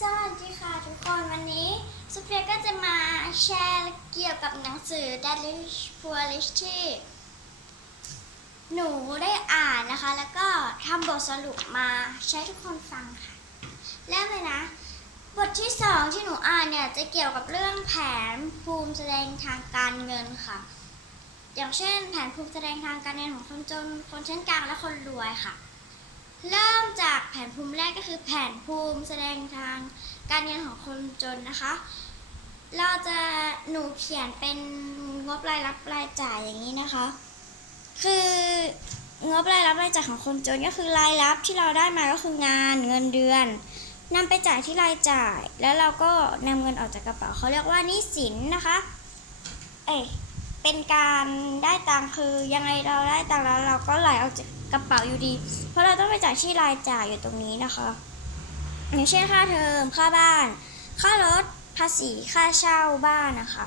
สวัสดีค่ะทุกคนวันนี้สเฟียก็จะมาแชร์เกี่ยวกับหนังสือ d a d l i s h Foolish ที่หนูได้อ่านนะคะ แล้วก็ทำบทสรุปมาใช้ทุกคนฟังค่ะเริ่มเลยนะ บทที่สองที่หนูอ่านเนี่ย จะเกี่ยวกับเรื่องแผนภูมิแสดงทางการเงินค่ะ อย่างเช่น แผนภูมิแสดงทางการเงินของคนจนคนชั้นกลางและคนรวยค่ะ เริ่มจากแผนภูมิแรกก็คือแผนภูมิแสดงทางการเงินของคนจนนะคะ เราจะหนูเขียนเป็นงบรายรับรายจ่ายอย่างนี้นะคะ คืองบรายรับรายจ่ายของคนจนก็คือรายรับที่เราได้มาก็คืองานเงินเดือนนำไปจ่ายที่รายจ่าย แล้วเราก็นำเงินออกจากกระเป๋าเขาเรียกว่านี้สินนะคะ เอ้ยเป็นการได้ตังคือยังไงเราได้ตังแล้วเราก็ไหลออกจาก กระเป๋าอยู่ดี เพราะเราต้องไปจ่ายที่รายจ่ายอยู่ตรงนี้นะคะ อย่างเช่นค่าเทอมค่าบ้าน ค่ารถภาษีค่าเช่าบ้านนะคะ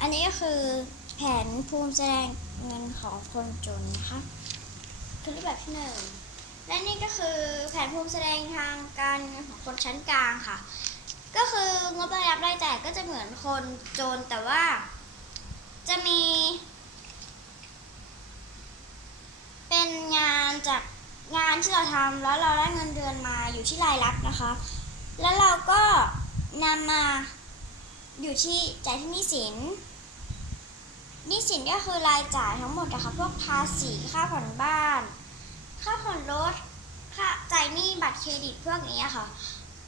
อันนี้ก็คือแผนภูมิแสดงเงินของคนจนนะคะคือรูปแบบที่หนึ่งและนี่ก็คือแผนภูมิแสดงทางการเงินของคนชั้นกลางค่ะ ก็คืองบรายรับรายจ่ายก็จะเหมือนคนจนแต่ว่าจะมี เป็นงาน จากงานที่เราทำแล้วเราได้เงินเดือนมาอยู่ที่รายรับนะคะ แล้วเราก็นำมาอยู่ที่จ่ายที่หนี้สินหนี้สินก็คือรายจ่ายทั้งหมดนะคะพวกภาษีค่าผ่อนบ้าน ค่าผ่อนรถค่าจ่ายหนี้บัตรเครดิตพวกนี้ค่ะ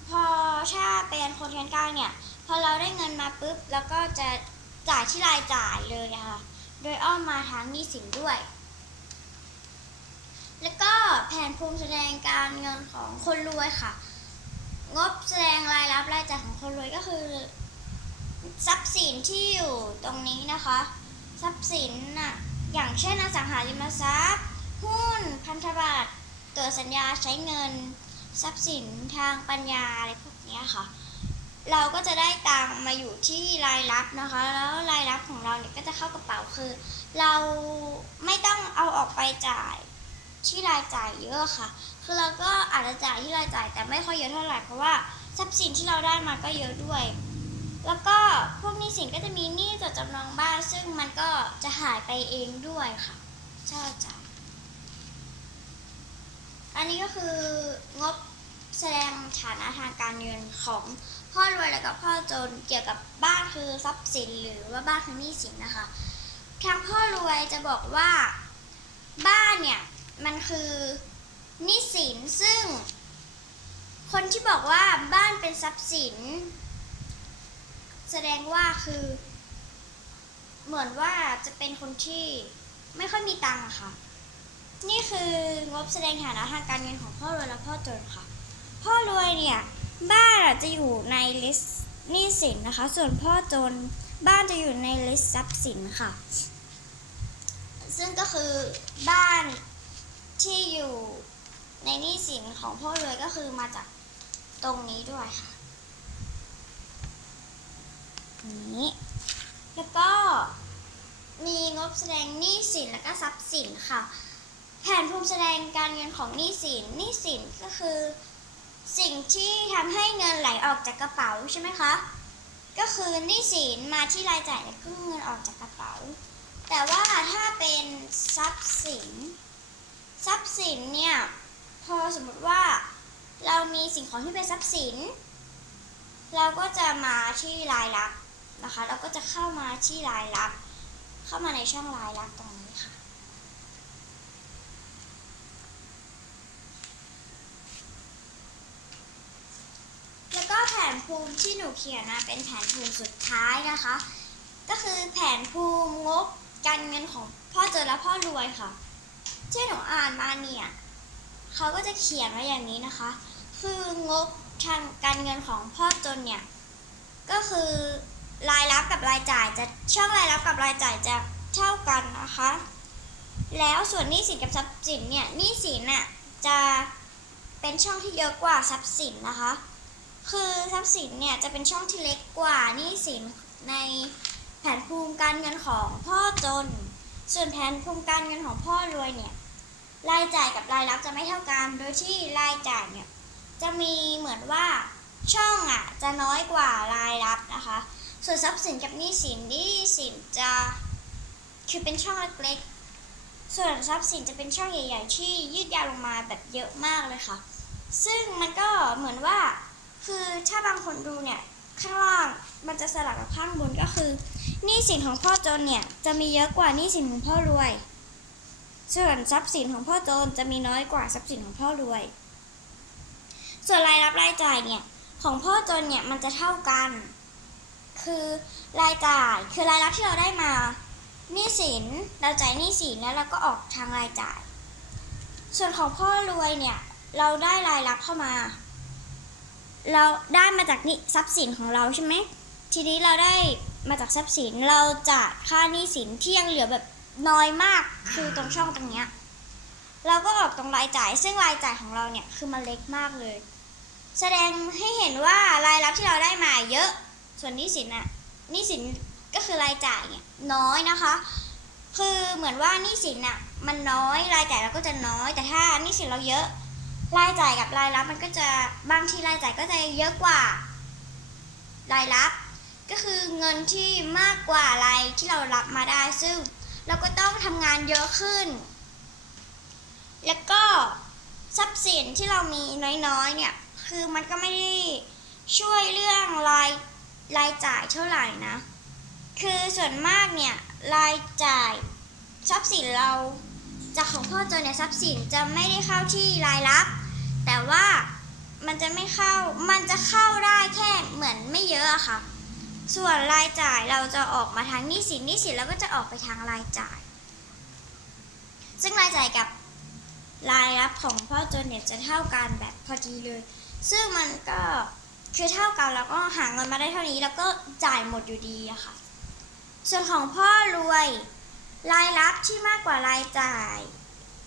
พอถ้าเป็นคนชั้นกลางเนี่ยพอเราได้เงินมาปุ๊บแล้วก็จะจ่ายที่รายจ่ายเลยอะค่ะโดยอ้อมมาทางหนี้สินด้วย แล้วก็แผนภูมิแสดงการเงินของคนรวยค่ะ งบแสดงรายรับรายจ่ายของคนรวยก็คือ ทรัพย์สินที่อยู่ตรงนี้นะคะ ทรัพย์สินน่ะอย่างเช่นอสังหาริมทรัพย์ หุ้นพันธบัตรตัวสัญญาใช้เงิน ทรัพย์สินทางปัญญาอะไรพวกนี้ค่ะ เราก็จะได้ตังมาอยู่ที่รายรับนะคะ แล้วรายรับของเราเนี่ยก็จะเข้ากระเป๋าคือ เราไม่ต้องเอาออกไปจ่าย ที่รายจ่ายเยอะค่ะ คือเราก็อาจจะจ่ายที่รายจ่ายแต่ไม่ค่อยเยอะเท่าไหร่เพราะว่าทรัพย์สินที่เราได้มาก็เยอะด้วย แล้วก็พวกหนี้สินก็จะมีหนี้จดจำนองบ้านซึ่งมันก็จะหายไปเองด้วยค่ะใช่จ้ะอันนี้ก็คืองบแสดงฐานะทางการเงินของพ่อรวยแล้วก็พ่อจนเกี่ยวกับบ้านคือทรัพย์สินหรือว่าบ้านคือหนี้สินนะคะทางพ่อรวยจะบอกว่าบ้านเนี่ย มันคือหนี้สินซึ่ง คนที่บอกว่าบ้านเป็นทรัพย์สิน แสดงว่าคือ เหมือนว่าจะเป็นคนที่ไม่ค่อยมีตังค์ค่ะ นี่คืองบแสดงฐานะทางการเงินของพ่อรวยและพ่อจนค่ะ พ่อรวยเนี่ยบ้านจะอยู่ในลิสต์หนี้สินนะคะ ส่วนพ่อจนบ้านจะอยู่ในลิสต์ทรัพย์สินค่ะ ซึ่งก็คือบ้าน ที่อยู่ในหนี้สินของพ่อรวยก็คือมาจากตรงนี้ด้วยค่ะ นี้ แล้วก็มีงบแสดงหนี้สินแล้วก็ทรัพย์สินค่ะ แผนภูมิแสดงการเงินของหนี้สินหนี้สินก็คือ สิ่งที่ทำให้เงินไหลออกจากกระเป๋าใช่ไหมคะ ก็คือหนี้สินมาที่รายจ่ายแล้วก็เงินออกจากกระเป๋า แต่ว่าถ้าเป็นทรัพย์สิน ทรัพย์สินเนี่ย พอสมมติว่าเรามีสิ่งของที่เป็นทรัพย์สิน เราก็จะมาที่รายรับนะคะ เราก็จะเข้ามาที่รายรับ เข้ามาในช่องรายรับตรงนี้ค่ะ แล้วก็แผนภูมิที่หนูเขียนนะเป็นแผนภูมิสุดท้ายนะคะ ก็คือแผนภูมิงบการเงินของพ่อเจอและพ่อรวยค่ะ ที่หนูอ่านมาเนี่ยเขาก็จะเขียนไว้อย่างนี้นะคะ คืองบทางการเงินของพ่อจนเนี่ย ก็คือรายรับกับรายจ่ายจะช่องรายรับกับรายจ่ายจะเท่ากันนะคะ แล้วส่วนหนี้สินกับทรัพย์สินเนี่ยหนี้สินน่ะจะเป็นช่องที่เยอะกว่าทรัพย์สินนะคะ คือทรัพย์สินเนี่ยจะเป็นช่องที่เล็กกว่าหนี้สินในแผนภูมิการเงินของพ่อจน ส่วนแผนภูมิการเงินของพ่อรวยเนี่ย รายจ่ายกับรายรับจะไม่เท่ากัน โดยที่รายจ่ายเนี่ยจะมีเหมือนว่าช่องอะจะน้อยกว่ารายรับนะคะ ส่วนทรัพย์สินกับหนี้สินหนี้สินจะคือเป็นช่องเล็กๆ ส่วนทรัพย์สินจะเป็นช่องใหญ่ๆ ที่ยืดยาวลงมาแบบเยอะมากเลยค่ะ ซึ่งมันก็เหมือนว่าคือถ้าบางคนดูเนี่ยข้างล่างมันจะสลับกับข้างบนก็คือหนี้สินของพ่อจนเนี่ยจะมีเยอะกว่าหนี้สินของพ่อรวย ส่วนทรัพย์สินของพ่อจนจะมีน้อยกว่าทรัพย์สินของพ่อรวย ส่วนรายรับรายจ่ายเนี่ยของพ่อจนเนี่ยมันจะเท่ากัน คือรายจ่ายคือรายรับที่เราได้มาหนี้สินเราจ่ายหนี้สินแล้วเราก็ออกทางรายจ่าย ส่วนของพ่อรวยเนี่ยเราได้รายรับเข้ามา เราได้มาจากนี่ทรัพย์สินของเราใช่ไหมทีนี้เราได้มาจากทรัพย์สินเราจะค่าหนี้สินที่ยังเหลือแบบ น้อยมากคือตรงช่องตรงเนี้ยเราก็ออกตรงรายจ่าย ซึ่งรายจ่ายของเราเนี่ยคือมันเล็กมากเลย แสดงให้เห็นว่ารายรับที่เราได้มาเยอะ ส่วนหนี้สินอะหนี้สินก็คือรายจ่ายเนี่ยน้อยนะคะ คือเหมือนว่าหนี้สินอะมันน้อยรายจ่ายเราก็จะน้อย แต่ถ้าหนี้สินเราเยอะ รายจ่ายกับรายรับมันก็จะบางทีรายจ่ายก็จะเยอะกว่า รายรับ ก็คือเงินที่มากกว่ารายที่เรารับมาได้ซึ่ง เราก็ต้องทำงานเยอะขึ้น แล้วก็ทรัพย์สินที่เรามีน้อยๆเนี่ย คือมันก็ไม่ได้ช่วยเรื่องรายรายจ่ายเท่าไหร่นะ คือส่วนมากเนี่ยรายจ่ายทรัพย์สินเราจากของพ่อโจเนี่ยทรัพย์สินจะไม่ได้เข้าที่รายรับ แต่ว่ามันจะไม่เข้า มันจะเข้าได้แค่เหมือนไม่เยอะอะค่ะ ส่วนรายจ่ายเราจะออกมาทางหนี้สินหนี้สินเราก็จะออกไปทางรายจ่าย ซึ่งรายจ่ายกับรายรับของพ่อโจเนี่ยจะเท่ากันแบบพอดีเลย ซึ่งมันก็คือเท่ากันแล้วก็หาเงินมาได้เท่านี้แล้วก็จ่ายหมดอยู่ดีอะค่ะ ส่วนของพ่อรวย รายรับที่มากกว่ารายจ่าย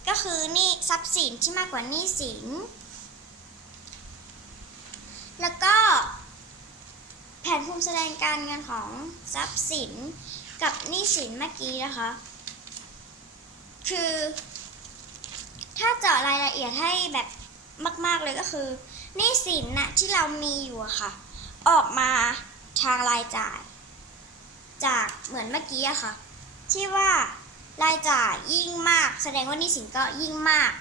ก็คือหนี่ทรัพย์สินที่มากกว่าหนี้สิน แล้วก็ นภูมิแสดงการเงินของทรัพย์สินกับหนี้สินเมื่อกี้นะคะ คือ ถ้าเจาะรายละเอียดให้แบบมาก ๆเลยก็คือหนี้สินน่ะที่เรามีอยู่อะค่ะ ออกมาทางรายจ่าย จากเหมือนเมื่อกี้อะค่ะ ที่ว่ารายจ่ายยิ่งมาก แสดงว่าหนี้สินก็ยิ่งมาก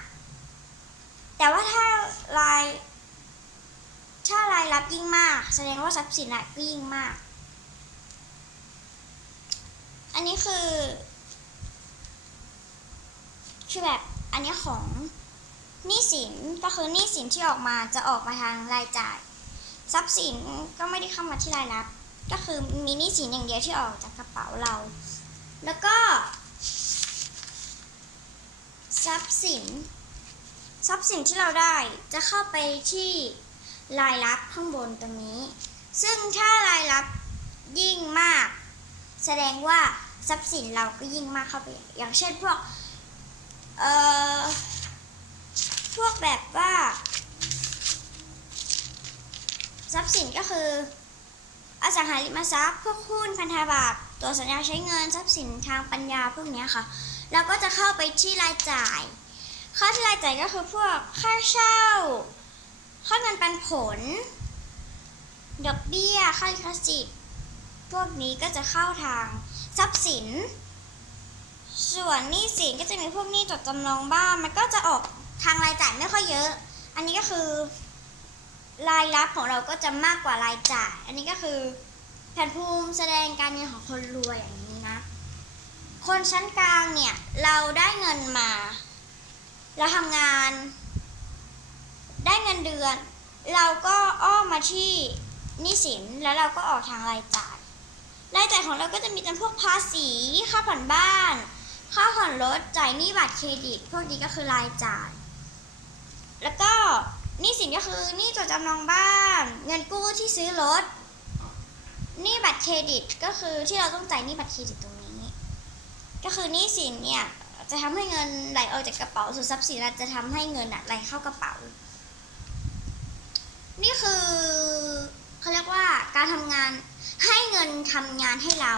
แต่ว่าถ้าราย ถ้ารายรับยิ่งมาก แสดงว่าทรัพย์สินอะก็ยิ่งมาก อันนี้คือ คือแบบอันนี้ของหนี้สินก็คือหนี้สินที่ออกมาจะออกมาทางรายจ่าย ทรัพย์สินก็ไม่ได้เข้ามาที่รายรับ ก็คือมีหนี้สินอย่างเดียวที่ออกจากกระเป๋าเรา แล้วก็ ทรัพย์สิน ทรัพย์สินที่เราได้จะเข้าไปที่ รายรับข้างบนตรงนี้ ซึ่งถ้ารายรับยิ่งมาก แสดงว่าทรัพย์สินเราก็ยิ่งมากเข้าไป อย่างเช่นพวก เอ่อ พวกแบบว่า ทรัพย์สินก็คือ อสังหาริมทรัพย์พวกหุ้นพันธบัตรตัวสัญญาใช้เงินทรัพย์สินทางปัญญาพวกเนี้ยค่ะแล้วก็จะเข้าไปที่รายจ่ายค่าที่รายจ่ายก็คือพวกค่าเช่า ค่าเงินปันผล ดอกเบี้ย ค่าลิขสิทธิ์ พวกนี้ก็จะเข้าทางทรัพย์สิน ส่วนหนี้สินก็จะมีพวกหนี้จดจำนองบ้าน มันก็จะออกทางรายจ่ายไม่ค่อยเยอะ อันนี้ก็คือ รายรับของเราก็จะมากกว่ารายจ่าย อันนี้ก็คือแผนภูมิแสดงการเงินของคนรวยอย่างนี้นะ คนชั้นกลางเนี่ย เราได้เงินมา เราทำงาน ได้เงินเดือน เราก็อ้อมมาที่หนี้สินแล้วเราก็ออกทางรายจ่ายรายจ่ายของเราก็จะมีจำพวกภาษีค่าผ่อนบ้าน ค่าผ่อนรถจ่ายหนี้บัตรเครดิต พวกนี้ก็คือรายจ่าย แล้วก็หนี้สินก็คือหนี้จดจำนองบ้าน เงินกู้ที่ซื้อรถหนี้บัตรเครดิตก็คือที่เราต้องจ่ายหนี้บัตรเครดิตตรงนี้ ก็คือหนี้สินเนี่ยจะทำให้เงินไหลออกจากกระเป๋าส่วนทรัพย์สินน่ะจะทำให้เงินอะไหลเข้ากระเป๋า นี่คือเขาเรียกว่า การทำงานให้เงินทำงานให้เรา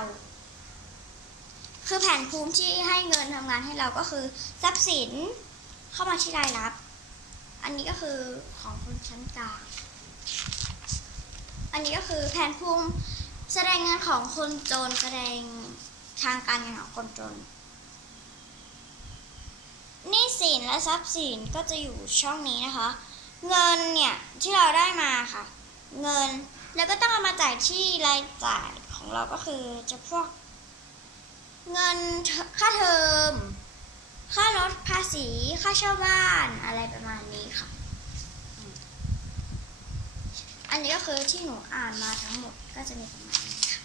คือแผนภูมิที่ให้เงินทำงานให้เราก็คือทรัพย์สินเข้ามาที่รายรับ อันนี้ก็คือของคนชั้นกลาง อันนี้ก็คือแผนภูมิแสดงเงินของคนจนแสดงทางการเงินของคนจนหนี้สินและทรัพย์สินก็จะอยู่ช่องนี้นะคะ เงินเนี่ยที่เราได้มาค่ะ เงิน แล้วก็ต้องเอามาจ่ายที่รายจ่ายของเราก็คือจะพวก เงินค่าเทอม ค่ารถภาษี ค่าเช่าบ้านอะไรประมาณนี้ค่ะ อันนี้ก็คือที่หนูอ่านมาทั้งหมดก็จะมีประมาณนี้ค่ะ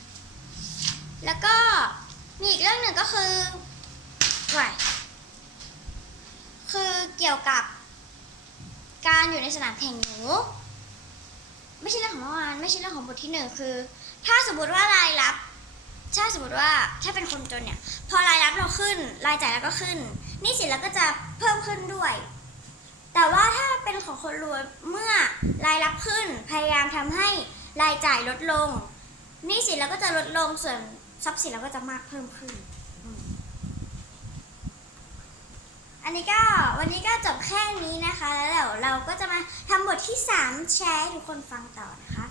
แล้วก็มีอีกเรื่องหนึ่งก็คือไหวคือเกี่ยวกับการอยู่ในสนามแข่งหนู ไม่ใช่เรื่องของเมื่อวานไม่ใช่เรื่องของบทที่หนึ่งคือ ถ้าสมมติว่ารายรับ ถ้าสมมติว่าถ้าเป็นคนจนเนี่ย พอรายรับเราขึ้น รายจ่ายเราก็ขึ้นหนี้สินเราก็จะเพิ่มขึ้นด้วย แต่ว่าถ้าเป็นของคนรวยเมื่อรายรับขึ้นพยายามทำให้รายจ่ายลดลงหนี้สินเราก็จะลดลงส่วนทรัพย์สินเราก็จะมากเพิ่มขึ้น อันนี้ก็วันนี้ก็จบแค่นี้นะคะ เราก็จะมาทำบทที่ 3 แชร์ให้ทุกคนฟังต่อนะคะ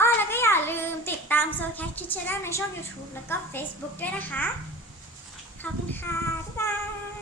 อ้อแล้วก็อย่าลืมติดตามโซแค t คิ d ช h a n n ในช่อง YouTube แล้วก็ Facebook ด้วยนะคะ ขอบคุณค่ะ บ๊ายบาย